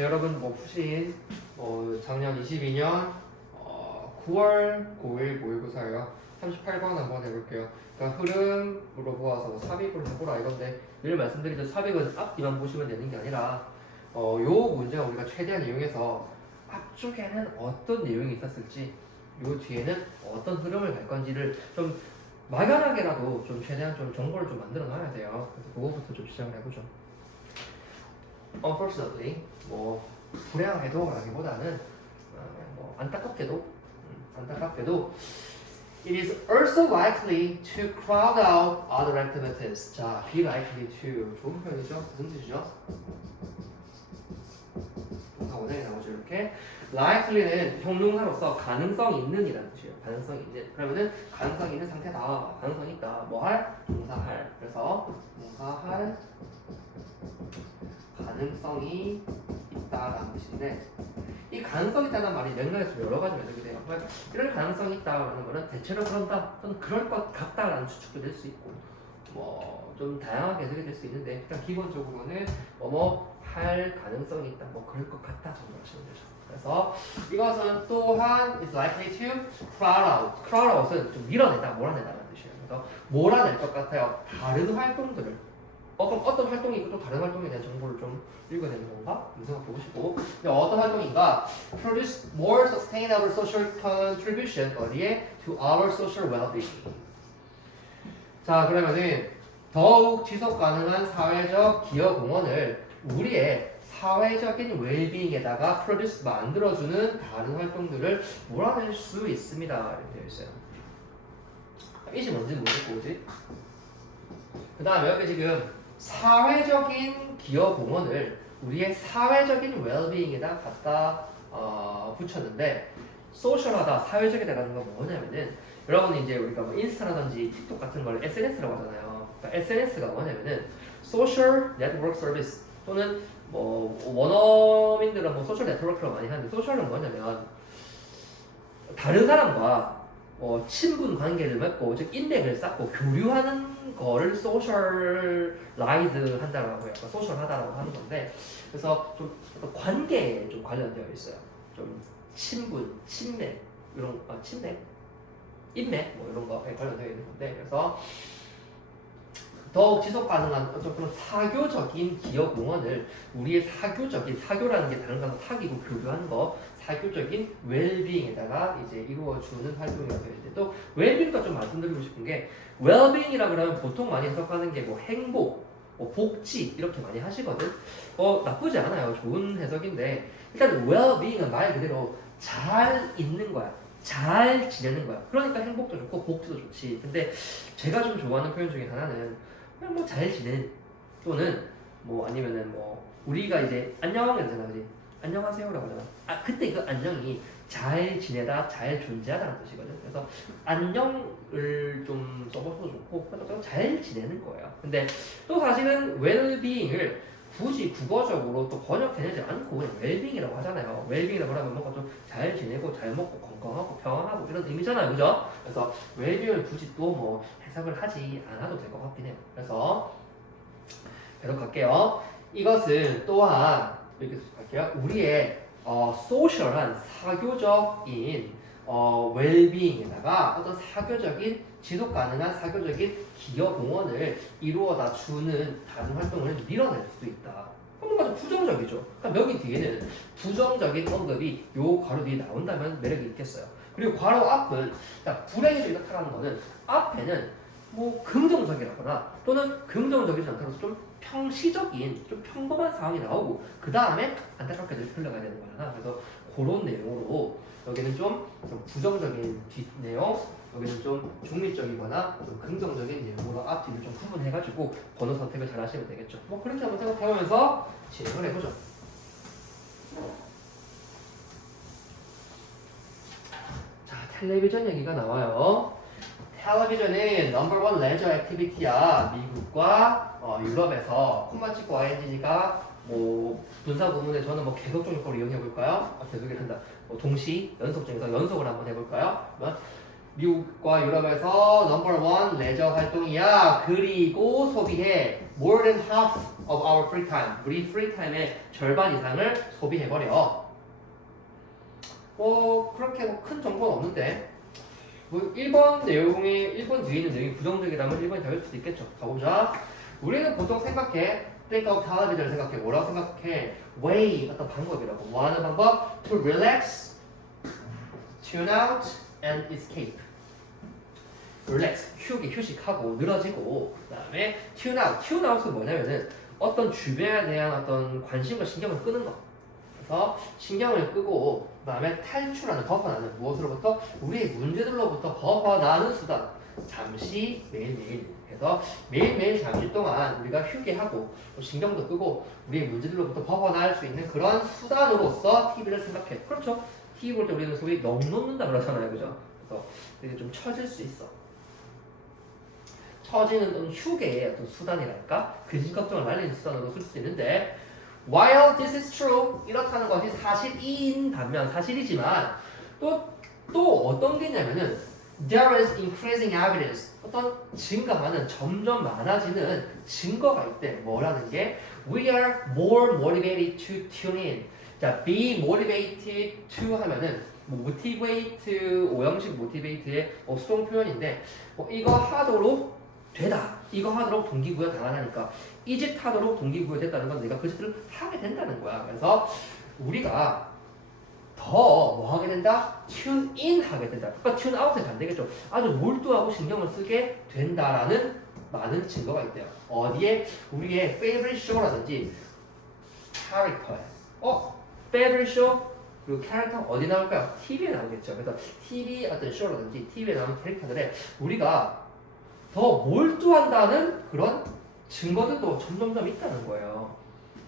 여러분 뭐 푸신 작년 22년 9월 9일 모의고사예요. 38번 한번 해볼게요. 그러니까 흐름으로 보아서 뭐 삽입을 해보라 이건데 늘 말씀드리듯 삽입은 앞뒤만 보시면 되는 게 아니라 요 문제가 우리가 최대한 이용해서 앞쪽에는 어떤 내용이 있었을지 요 뒤에는 어떤 흐름을 갈 건지를 좀 막연하게라도 좀 최대한 좀 정보를 좀 만들어 놔야 돼요. 그래서 그거부터 좀 시작을 해보죠. Unfortunately, 뭐 불행하게도라기보다는 뭐 안타깝게도 it is also likely to crowd out other activities. 자, be likely to 좋은 표현이죠? 무슨 뜻이죠? 원형이 나오죠 이렇게. likely는 형용사로서 가능성 있는이라는 뜻이에요. 가능성 있는. 그러면은 가능성 있는 상태다. 가능성 있다. 뭐 할? 동사할. 그래서 동사할 가능성이 있다라는 뜻인데 이 가능성이 있다는 말이 맥락에서 여러 가지 해석이 돼요. 그러니까 이럴 가능성이 있다라는 거는 대체로 그런다 또는 그럴 것 같다라는 추측도 될 수 있고 뭐 좀 다양하게 해석이 될 수 있는데 일단 기본적으로는 뭐뭐 할 가능성이 있다 뭐 그럴 것 같다 정도 하시면 되죠. 그래서 이것은 또한 is likely to crowd out. crowd out은 좀 밀어내다 몰아내다라는 뜻이에요. 그래서 몰아낼 것 같아요. 다른 활동들을 그럼 어떤 활동이 있고 또 다른 활동에 대한 정보를 좀 읽어내는 건가? 생각 해보시고 어떤 활동인가? Produce more sustainable social contribution 어디에? To our social well-being. 자 그러면은 더욱 지속 가능한 사회적 기여 공헌을 우리의 사회적인 웰빙에다가 produce 만들어주는 다른 활동들을 몰아낼 수 있습니다. 이렇게 되어 있어요. 이게 뭔지는 모르겠고 그지? 그 다음에 여기 지금 사회적인 기여 공헌을 우리의 사회적인 웰빙에다 갖다 붙였는데 소셜하다 사회적이다라는 건 뭐냐면은 여러분이 이제 우리가 뭐 인스타라든지 틱톡 같은 걸 SNS라고 하잖아요. 그러니까 SNS가 뭐냐면은 소셜 네트워크 서비스 또는 뭐 원어민들은 뭐 소셜 네트워크를 많이 하는데 소셜은 뭐냐면 다른 사람과 친분 관계를 맺고 즉 인맥을 쌓고 교류하는 거를 소셜라이즈 한다라고 해요. 소셜하다라고 하는 건데 그래서 좀 관계에 좀 관련되어 있어요. 좀 친분, 친맥 이런 친맥, 인맥 뭐 이런 거에 관련되어 있는 건데 그래서 더욱 지속 가능한 그런 사교적인 기여 공헌을 우리의 사교라는 게 다른 거 사귀고 교류하는 거 사교적인 웰빙에다가 이제 이루어주는 활동이라고 되어 있는데 또 웰빙도 좀 말씀드리고 싶은 게 웰빙이라 그러면 보통 많이 해석하는 게 뭐 행복, 뭐 복지 이렇게 많이 하시거든. 나쁘지 않아요. 좋은 해석인데 일단 웰빙은 말 그대로 잘 있는 거야. 잘 지내는 거야. 그러니까 행복도 좋고 복지도 좋지. 근데 제가 좀 좋아하는 표현 중에 하나는 그냥 뭐 잘 지낸 또는 뭐 아니면은 뭐 우리가 이제 안녕하잖아, 그지? 안녕하세요라고 하잖아. 그때 그 안녕이 잘 지내다, 잘 존재하다는 뜻이거든. 그래서 안녕을 좀 써보셔도 좋고, 그래서 잘 지내는 거예요. 근데 또 사실은 웰빙을 굳이 국어적으로 또 번역해내지 않고 그냥 웰빙이라고 하잖아요. 웰빙이라고 하면 뭔가 좀 잘 지내고 잘 먹고 건강하고 평안하고 이런 의미잖아요. 그죠? 그래서 웰빙을 굳이 또 뭐 해석을 하지 않아도 될 것 같긴 해요. 그래서 계속 갈게요. 이것은 또한 이렇게 갈게요. 우리의 소셜한 사교적인 웰빙에다가 어떤 사교적인 지속 가능한 사교적인 기여 공헌을 이루어다 주는 다른 활동을 밀어낼 수도 있다. 뭔가 좀 부정적이죠. 그러니까 여기 뒤에는 부정적인 언급이 요 괄호 뒤에 나온다면 매력이 있겠어요. 그리고 괄호 앞은 불행해져 이렇다는 거는 앞에는 뭐 긍정적이라거나 또는 긍정적이지 않더라도 좀 평시적인 좀 평범한 상황이 나오고 그 다음에 안타깝게도 흘러가야 되는 거잖아. 그래서 그런 내용으로 여기는 좀 부정적인 뒷내용 여기는 좀 중립적이거나 좀 긍정적인 내용으로 앞뒤를 좀 구분해가지고 번호 선택을 잘 하시면 되겠죠. 뭐 그렇게 한번 생각해보면서 진행을 해보죠. 자, 텔레비전 얘기가 나와요. 텔레비전은 넘버 1 레저 액티비티야. 미국과 유럽에서 콤마 찍고 ING가 뭐 분사 구문에 저는 뭐 계속적 효과를 이용해 볼까요? 계속이란다. 동시 연속 중에서 연속을 한번 해볼까요? 미국과 유럽에서 넘버 1 레저 활동이야. 그리고 소비해 more than half of our free time. 우리 free time의 절반 이상을 소비해버려. 그렇게 큰 정보는 없는데, 1번 내용이, 1번 뒤에 있는 내용이 부정적이라면 1번이 답일 수도 있겠죠. 가보자. 우리는 보통 생각해, think of television을 생각해. 뭐라고 생각해? way, 어떤 방법이라고. 뭐 하는 방법? to relax, tune out, and escape. relax, 휴식하고, 늘어지고, 그 다음에 tune out. tune out은 뭐냐면은 어떤 주변에 대한 어떤 관심과 신경을 끄는 거. 그래서 신경을 끄고, 그 다음에 탈출하는, 벗어나는, 무엇으로부터? 우리의 문제들로부터 벗어나는 수단. 잠시, 매일매일. 그래서 매일매일 잠시 동안 우리가 휴게하고, 신경도 끄고, 우리의 문제들로부터 벗어날 수 있는 그런 수단으로서 TV를 생각해. 그렇죠? TV 볼 때 우리는 소위 넋 놓는다 그러잖아요. 그죠? 그래서 이게 좀 처질 수 있어. 처지는 어떤 휴게의 어떤 수단이랄까? 근심 걱정을 말리는 수단으로 쓸 수 있는데, while this is true, 이렇다는 것이 사실인 반면 사실이지만 또 어떤 게 있냐면은 there is increasing evidence, 어떤 증가하는 점점 많아지는 증거가 있대. 뭐라는 게 we are more motivated to tune in. 자, be motivated to 하면은 motivate, 오형식 motivate의 수동 표현인데 이거 하도록 되다. 이거 하도록 동기부여 당하다니까. 이 짓 하도록 동기부여 됐다는 건 내가 그 짓을 하게 된다는 거야. 그래서 우리가 더 뭐 하게 된다? tune in 하게 된다. 그러니까 tune out은 안 되겠죠. 아주 몰두하고 신경을 쓰게 된다라는 많은 증거가 있대요. 어디에? 우리의 favorite show라든지 캐릭터에. favorite show? 그 캐릭터 어디 나올까요? TV에 나오겠죠. 그래서 TV 어떤 쇼라든지 TV에 나오는 캐릭터들에 우리가 더 몰두한다는 그런 증거들도 점점점 있다는 거예요.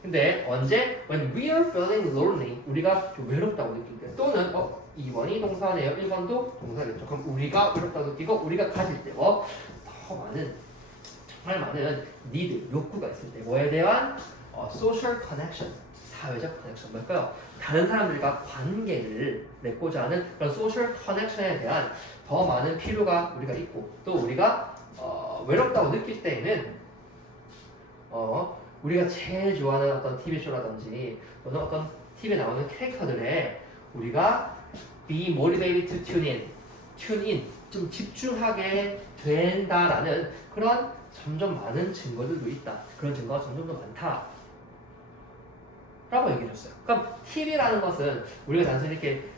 근데 언제? When we are feeling lonely, 우리가 좀 외롭다고 느낄 때 또는 2번이 동사네요. 1번도 동사겠죠. 그럼 우리가 외롭다고 느끼고 우리가 가질 때 더 많은 정말 많은 need, 욕구가 있을 때 뭐에 대한 social connection, 사회적 커넥션 뭘까요? 다른 사람들과 관계를 맺고자 하는 그런 social connection에 대한 더 많은 필요가 우리가 있고 또 우리가 외롭다고 느낄 때에는 우리가 제일 좋아하는 어떤 TV쇼라든지 또는 어떤 TV에 나오는 캐릭터들에 우리가 be motivated to tune in 좀 집중하게 된다라는 그런 점점 많은 증거들도 있다. 그런 증거가 점점 더 많다. 라고 얘기해 줬어요. 그럼 TV라는 것은 우리가 단순히 이렇게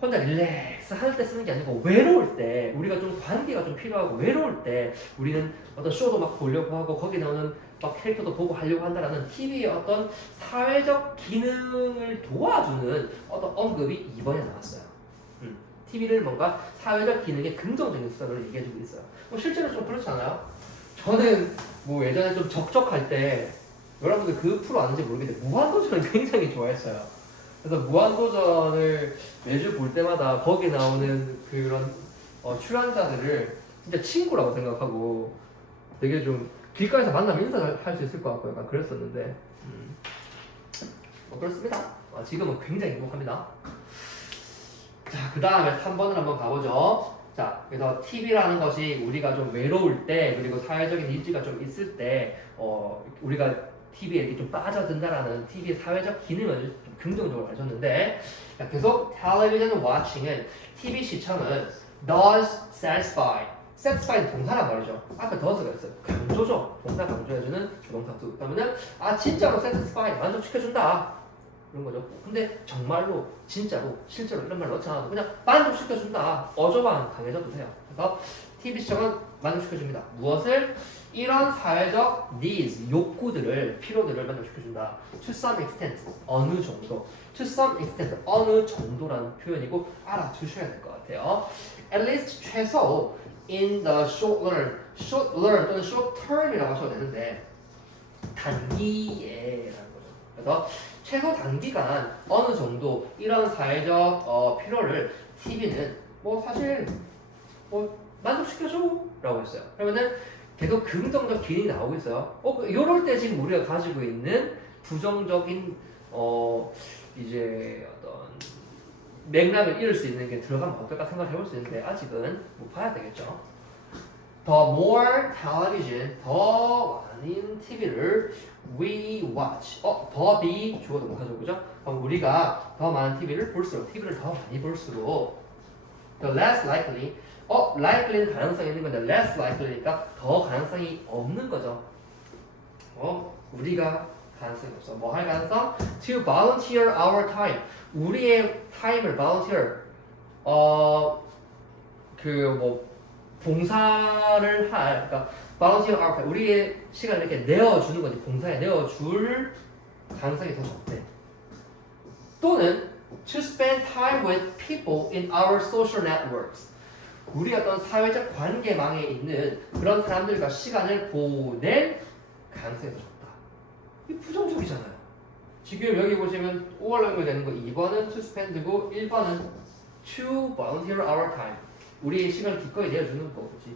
혼자 릴렉스 할 때 쓰는 게 아니고 외로울 때 우리가 좀 관계가 좀 필요하고 외로울 때 우리는 어떤 쇼도 막 보려고 하고 거기 나오는 막 캐릭터도 보고 하려고 한다라는 TV의 어떤 사회적 기능을 도와주는 어떤 언급이 이번에 나왔어요. TV를 뭔가 사회적 기능의 긍정적인 수단으로 얘기해주고 있어요. 실제로 좀 그렇지 않아요? 저는 예전에 좀 적적할 때 여러분들 그 프로 아는지 모르겠는데 무한도전을 굉장히 좋아했어요. 그래서 무한도전을 매주 볼 때마다 거기 나오는 그런 출연자들을 진짜 친구라고 생각하고 되게 좀 길가에서 만나면 인사할 수 있을 것 같고 약간 그랬었는데 그렇습니다. 지금은 굉장히 행복합니다. 자, 그 다음에 3번을 한번 가보죠. 자, 그래서 TV라는 것이 우리가 좀 외로울 때 그리고 사회적인 일지가 좀 있을 때 우리가 TV에 이렇게 좀 빠져든다라는 TV의 사회적 기능을 좀 긍정적으로 알려줬는데 계속 television watching은 TV 시청은 does satisfy는 동사란 말이죠. 아까 does가 있어요. 강조죠. 동사 강조해주는 조동사수. 그러면은 진짜로 satisfy 만족시켜준다 그런 거죠. 근데 정말로 진짜로 실제로 이런 말 넣지 않아도 그냥 만족시켜준다. 어조만 강해져도 돼요. 그래서 TV 시청은 만족시켜줍니다. 무엇을? 이런 사회적 needs, 욕구들을, 필요들을 만족시켜준다. To some extent, 어느 정도. To some extent, 어느 정도라는 표현이고 알아두셔야 될 것 같아요. At least 최소 in the short run 또는 short term이라고 하셔도 되는데 단기에라는 거죠. 그래서 최소 단기간 어느 정도 이런 사회적 필요를 TV는 사실 만족시켜줘라고 했어요. 그러면은 계속 긍정적 기능이 나오고 있어요. 요럴 때 지금 우리가 가지고 있는 부정적인 이제 어떤 맥락을 잃을 수 있는 게 들어가면 어떨까 생각해 볼 수 있는데 아직은 못 봐야 되겠죠. The more television, 더 많은 TV를 we watch. 더비 주어 동사죠, 그죠? 우리가 더 많은 TV를 볼수록, TV를 더 많이 볼수록, the less likely. likely는 가능성이 있는 건데 less likely니까 더 가능성이 없는 거죠. 우리가 가능성이 없어. 뭐 할 가능성? To volunteer our time. 우리의 time을 volunteer. 봉사를 할, 그러니까 volunteer our time. 우리의 시간을 이렇게 내어주는 거지. 봉사에 내어줄 가능성이 더 적대. 또는 to spend time with people in our social networks. 우리 어떤 사회적 관계망에 있는 그런 사람들과 시간을 보낼 가능성이 더 적다. 이 부정적이잖아요. 지금 여기 보시면 overload이 되는 거 2번은 to spend고 1번은 to volunteer our time. 우리의 시간을 기꺼이 내어주는 거지.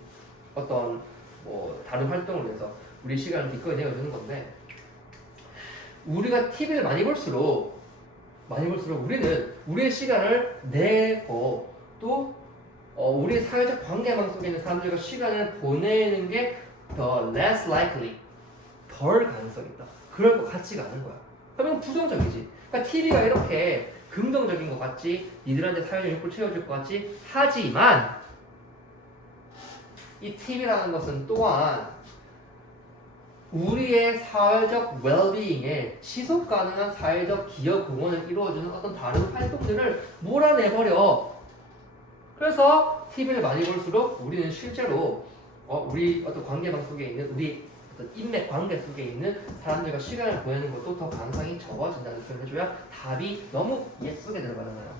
어떤 뭐 다른 활동을 위해서 우리 시간을 기꺼이 내어주는 건데 우리가 TV를 많이 볼수록 우리는 우리의 시간을 내고 또 우리의 사회적 관계망 속에 있는 사람들과 시간을 보내는 게 더 less likely, 덜 가능성이 있다. 그럴 것 같지가 않은 거야. 그러면 부정적이지. 그러니까 TV가 이렇게 긍정적인 것 같지, 니들한테 사회적 욕구를 채워줄 것 같지, 하지만 이 TV라는 것은 또한 우리의 사회적 웰비잉에 지속 가능한 사회적 기여 공헌을 이루어주는 어떤 다른 활동들을 몰아내버려. 그래서 TV를 많이 볼수록 우리는 실제로 우리 어떤 관계망 속에 있는 우리 어떤 인맥 관계 속에 있는 사람들과 시간을 보내는 것도 더 가능성이 적어진다는 표현을 해줘야 답이 너무 예쁘게 들어가잖아요.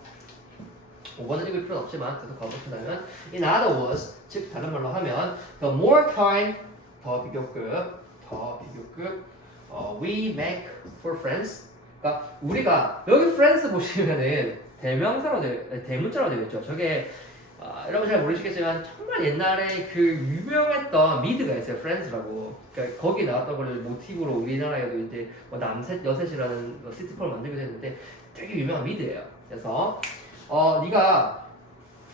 5번은 읽을 필요는 없지만 계속 가보신다면 in other words, 즉 다른 말로 하면 the more time, 더 비교급 we make for friends. 그러니까 우리가 여기 friends 보시면은 대문자로 되어 있죠. 저게 여러분 잘 모르시겠지만 정말 옛날에 그 유명했던 미드가 있어요. 프렌즈라고. 그러니까 거기 나왔던 걸 모티브로 우리나라에도 이제 뭐 남셋 여셋이라는 시트콤을 만들기도 했는데 되게 유명한 미드예요. 그래서 네가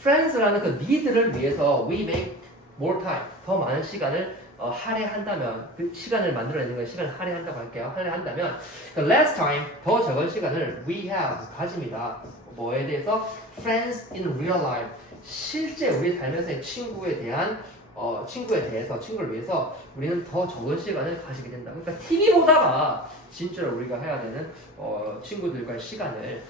프렌즈라는 그 미드를 위해서 we make more time, 더 많은 시간을 할애한다면, 그 시간을 만들어내는 걸 시간을 할애한다고 할게요. 할애한다면 the less time, 더 적은 시간을 we have, 가집니다. 뭐에 대해서? friends in real life, 실제 우리 살면서의 친구에 대해서, 친구를 위해서 우리는 더 적은 시간을 가지게 된다. 그러니까 TV 보다가 진짜로 우리가 해야 되는 친구들과의 시간을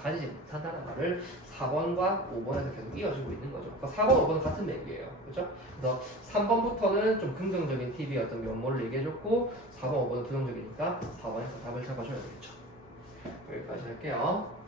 가지지 못한다는 말을 4번과 5번에서 계속 이어지고 있는 거죠. 그러니까 4번, 5번은 같은 맥이에요. 그렇죠? 그래서 3번부터는 좀 긍정적인 TV의 어떤 면모를 얘기해줬고 4번, 5번은 부정적이니까 4번에서 답을 잡아줘야 되겠죠. 여기까지 할게요.